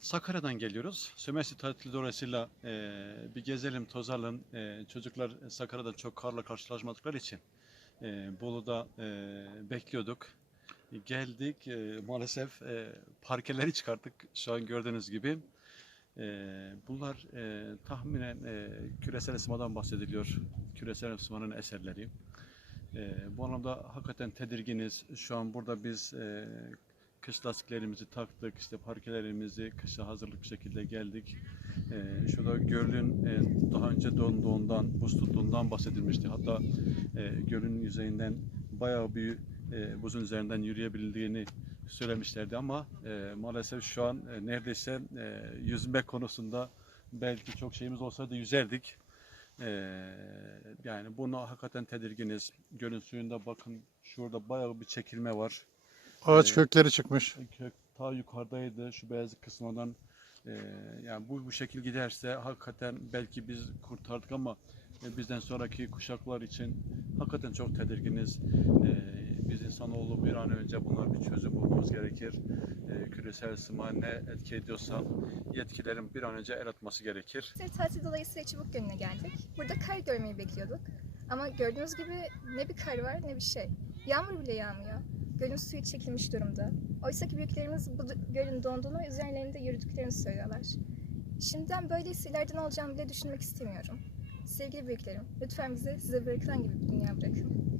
Sakarya'dan geliyoruz. Sömestr tatili dolayısıyla eee, bir gezelim, tozalım. Eee, çocuklar Sakarya'da çok karla karşılaşmadıkları için eee, Bolu'da eee, bekliyorduk. Geldik. eee, maalesef eee, parkeleri çıkarttık. Şu an gördüğünüz gibi. Eee, bunlar eee, tahminen eee, küresel ısınmadan bahsediliyor. Küresel ısınmanın eserleri. Eee, bu anlamda hakikaten tedirginiz. Şu an burada biz eee, kış lastiklerimizi taktık, işte parkelerimizi kışa hazırlık bir şekilde geldik. Ee, şurada gölün e, daha önce donduğundan, buz tuttuğundan bahsedilmişti. Hatta e, gölün yüzeyinden bayağı bir e, buzun üzerinden yürüyebildiğini söylemişlerdi ama e, maalesef şu an e, neredeyse e, yüzme konusunda belki çok şeyimiz olsaydı yüzerdik. E, yani buna hakikaten tedirginiz. Gölün suyunda bakın şurada bayağı bir çekilme var. Ağaç Ee, kökleri çıkmış. Kök ta yukarıdaydı şu beyazlık kısmından. Ee, yani bu bu şekil giderse hakikaten belki biz kurtardık ama e, bizden sonraki kuşaklar için hakikaten çok tedirginiz. Ee, biz insanoğlu bir an önce bunlar bir çözüm bulmamız gerekir. Ee, küresel ısınma ne etki ediyorsa yetkililerin bir an önce el atması gerekir. Bir tatil dolayısıyla Çubuk Gölü'ne geldik. Burada kar görmeyi bekliyorduk. Ama gördüğünüz gibi ne bir kar var ne bir şey. Yağmur bile yağmıyor. Gölün suyu çekilmiş durumda. Oysa ki büyüklerimiz bu gölün donduğunu ve üzerlerinde yürüdüklerini söylüyorlar. Şimdiden böyleyse ileride ne olacağımı bile düşünmek istemiyorum. Sevgili büyüklerim, lütfen bize size bırakılan gibi bir dünya bırakın.